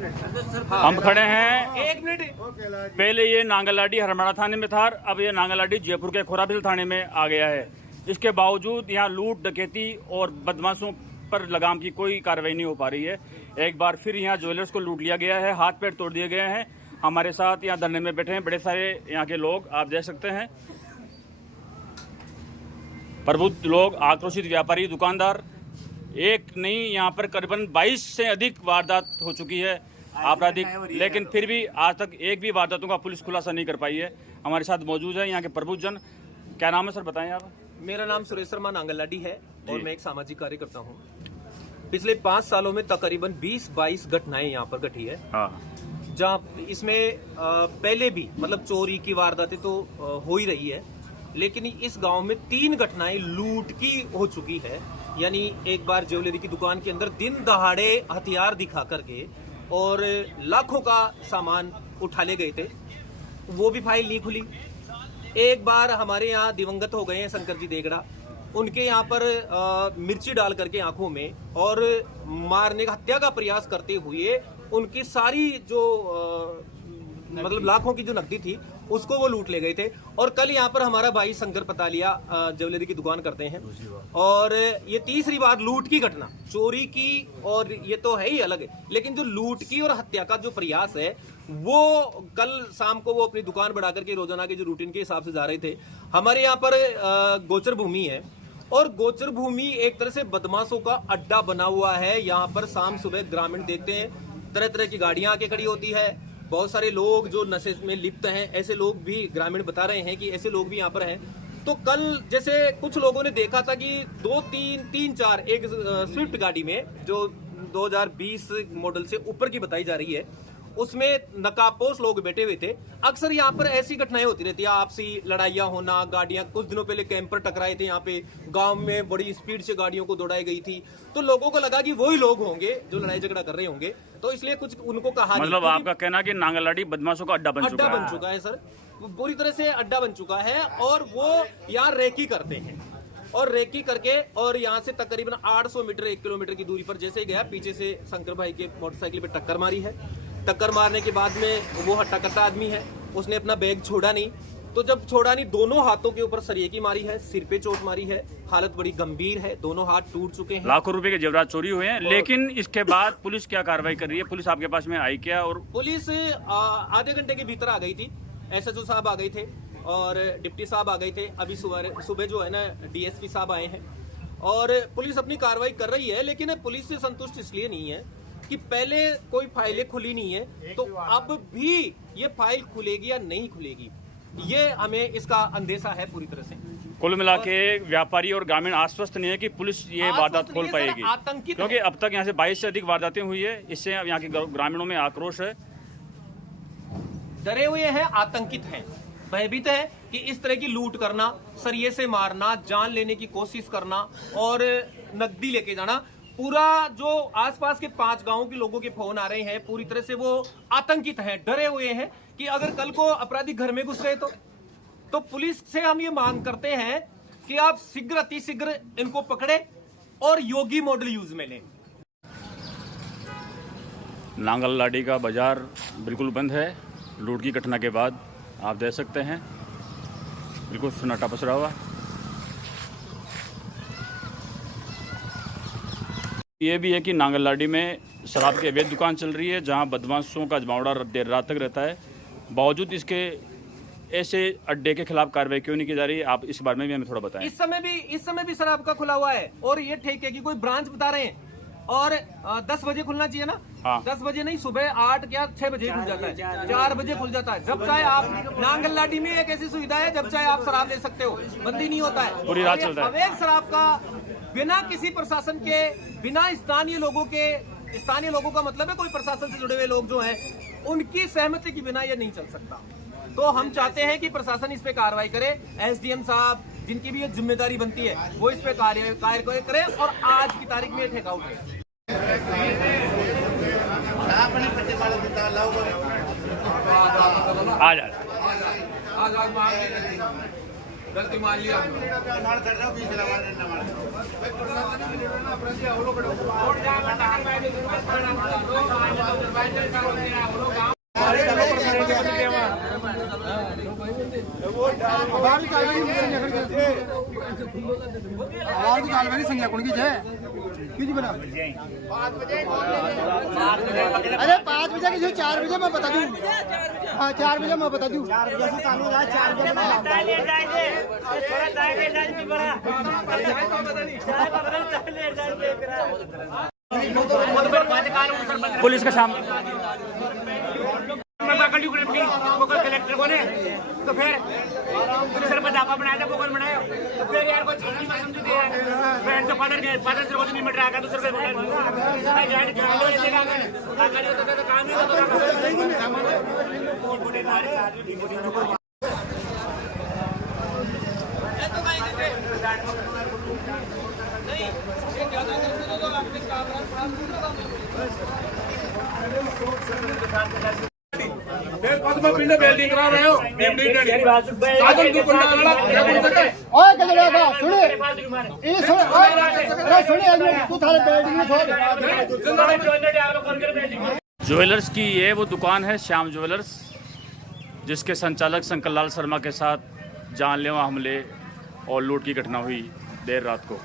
हम खड़े हैं, एक मिनट, पहले ये नांगललाडी हरमाड़ा थाने में था, अब ये नांगललाडी जयपुर के खोराबिल थाने में आ गया है। इसके बावजूद यहाँ लूट, डकैती और बदमाशों पर लगाम की कोई कार्रवाई नहीं हो पा रही है। एक बार फिर यहाँ ज्वेलर्स को लूट लिया गया है, हाथ पैर तोड़ दिए गए हैं। हमारे साथ यहाँ धरने में बैठे हैं बड़े सारे यहाँ के लोग, आप देख सकते हैं, प्रबुद्ध लोग, आक्रोशित व्यापारी, दुकानदार। एक नहीं, यहाँ पर करीबन 22 से अधिक वारदात हो चुकी है आपराधिक, लेकिन फिर भी आज तक एक भी वारदातों का पुलिस खुलासा नहीं कर पाई है। हमारे साथ मौजूद है यहाँ के प्रबुद्ध जन। क्या नाम है सर, बताएं आप। मेरा नाम सुरेश शर्मा नांगललाडी है और मैं एक सामाजिक कार्यकर्ता हूँ। पिछले 5 सालों में तकरीबन 20-22 घटनाएं यहाँ पर घटी है। जहाँ इसमें पहले भी मतलब चोरी की वारदातें तो हो ही रही है, लेकिन इस गांव में 3 घटनाएं लूट की हो चुकी है। यानी एक बार ज्वेलरी की दुकान के अंदर दिन दहाड़े हथियार दिखा करके और लाखों का सामान उठा ले गए थे, वो भी फाइल नहीं खुली। एक बार हमारे यहाँ दिवंगत हो गए हैं शंकर जी देगड़ा, उनके यहाँ पर मिर्ची डाल करके आंखों में और मारने का, हत्या का प्रयास करते हुए उनकी सारी जो मतलब लाखों की जो नकदी थी उसको वो लूट ले गए थे। और कल यहाँ पर हमारा भाई शंकर पतालिया ज्वेलरी की दुकान करते हैं और ये तीसरी बार लूट की घटना, चोरी की, और ये तो है ही अलग है, लेकिन जो लूट की और हत्या का जो प्रयास है वो कल शाम को वो अपनी दुकान बढ़ा करके रोजाना के जो रूटीन के हिसाब से जा रहे थे। हमारे यहाँ पर गोचर भूमि है और गोचर भूमि एक तरह से बदमाशों का अड्डा बना हुआ है। यहाँ पर शाम सुबह ग्रामीण देखते हैं, तरह तरह की गाड़ियां आके खड़ी होती है, बहुत सारे लोग जो नशे में लिप्त हैं, ऐसे लोग भी ग्रामीण बता रहे हैं कि ऐसे लोग भी यहाँ पर हैं। तो कल जैसे कुछ लोगों ने देखा था कि 2-3-4 एक स्विफ्ट गाड़ी में जो 2020 मॉडल से ऊपर की बताई जा रही है, उसमें नकाबपोश लोग बैठे हुए थे। अक्सर यहाँ पर ऐसी घटनाएं होती रहती है, आपसी लड़ाइयां होना, गाड़ियां, कुछ दिनों पहले कैंपर टकराए थे यहाँ पे, गांव में बड़ी स्पीड से गाड़ियों को दौड़ाई गई थी, तो लोगों को लगा कि वही लोग होंगे जो लड़ाई झगड़ा कर रहे होंगे, तो इसलिए कुछ उनको कहा। मतलब आपका कहना कि नांगललाडी बदमाशों का अड्डा बन चुका है सर, पूरी तरह से अड्डा बन चुका है। और वो यहाँ रेकी करते हैं और रेकी करके और यहाँ से तकरीबन 800 मीटर 1 किलोमीटर की दूरी पर जैसे गया, पीछे से शंकर भाई के मोटरसाइकिल पे टक्कर मारी है। टक्कर मारने के बाद में वो हट्टा कट्टा आदमी है, उसने अपना बैग छोड़ा नहीं, तो जब छोड़ा नहीं, दोनों हाथों के ऊपर सरिये की मारी है, सिर पे चोट मारी है, हालत बड़ी गंभीर है, दोनों हाथ टूट चुके हैं। लाखों रुपए के जेवरात चोरी हुए हैं। लेकिन इसके बाद पुलिस क्या कार्रवाई कर रही है? पुलिस आपके पास में आई क्या? और पुलिस आधे घंटे के भीतर आ गई थी, SHO साहब आ गए थे और डिप्टी साहब आ गए थे। अभी सुबह जो है ना DSP साहब आए हैं और पुलिस अपनी कार्रवाई कर रही है। लेकिन पुलिस से संतुष्ट इसलिए नहीं है कि पहले कोई फाइलें खुली नहीं है, तो अब भी ये फाइल खुलेगी या नहीं खुलेगी, ये हमें इसका अंदेशा है पूरी तरह से। कुल मिला के व्यापारी और ग्रामीण आश्वस्त नहीं है कि पुलिस ये वारदात खोल पाएगी, क्योंकि अब तक यहाँ से 22 से अधिक वारदातें हुई है। इससे यहाँ के ग्रामीणों में आक्रोश है, डरे हुए हैं, आतंकित हैं, भयभीत है कि इस तरह की लूट करना, सरिये से मारना, जान लेने की कोशिश करना और नकदी लेके जाना, पूरा जो आसपास के 5 गांवों के लोगों के फोन आ रहे हैं, पूरी तरह से वो आतंकित हैं, डरे हुए हैं कि अगर कल को अपराधी घर में घुस गए तो पुलिस से हम ये मांग करते हैं कि आप शीघ्र अतिशीघ्र इनको पकड़े और योगी मॉडल यूज में लें। नांगललाडी का बाजार बिल्कुल बंद है लूट की घटना के बाद, आप देख सकते हैं बिल्कुल सन्नाटा पसरा हुआ। ये भी है कि नांगललाडी में शराब की अवैध दुकान चल रही है, जहां बदमाशों का जमावड़ा देर रात तक रहता है। बावजूद इसके ऐसे अड्डे के खिलाफ कार्रवाई क्यों नहीं की जा रही है, आप इस बारे में भी हमें थोड़ा बताएं। इस समय भी शराब का खुला हुआ है और ये ठेके की कोई ब्रांच बता रहे हैं और 10 बजे खुलना चाहिए ना। हाँ। 10 बजे नहीं, सुबह 8 या 6 बजे खुल जाता है, 4 बजे खुल जाता है। जब चाहे आप, नांगललाडी में एक ऐसी सुविधा है जब चाहे आप शराब ले सकते हो, बंदी नहीं होता है, पूरी रात चलता है। अवैध शराब का बिना किसी प्रशासन के, बिना स्थानीय लोगों का मतलब है कोई प्रशासन से जुड़े हुए लोग जो हैं, उनकी सहमति के बिना ये नहीं चल सकता। तो हम चाहते हैं कि प्रशासन इस पे कार्रवाई करे, SDM साहब जिनकी भी ये जिम्मेदारी बनती है वो इस पे कार्रवाई करे और आज की तारीख में ठेका उठे। अरे 5 बजे किसी 4 बजे मैं बता दूं। हाँ 4 बजे मैं बता दूं। 4 बजे से चालू है 4 बजे पुलिस के सामने कलेक्टर को ने तो फिर सर पदापा बनाया था बोकल बनाया तो फिर यार को चीज में समझ दिया फ्रेंड से फादर से कुछ नहीं मिट रहा था दूसरे को मैं जान के लो ये देखा मैंने आकर तो काम नहीं होता बड़े सारे आदमी बिल्डिंग करा रहे हो ओए कजड़ा का सुने ये सुन ओए अरे सुने तू थारे बिल्डिंग में छोड़। ज्वेलर्स की ये वो दुकान है श्याम ज्वेलर्स, जिसके संचालक शंकर लाल शर्मा के साथ जानलेवा हमले और लूट की घटना हुई देर रात को।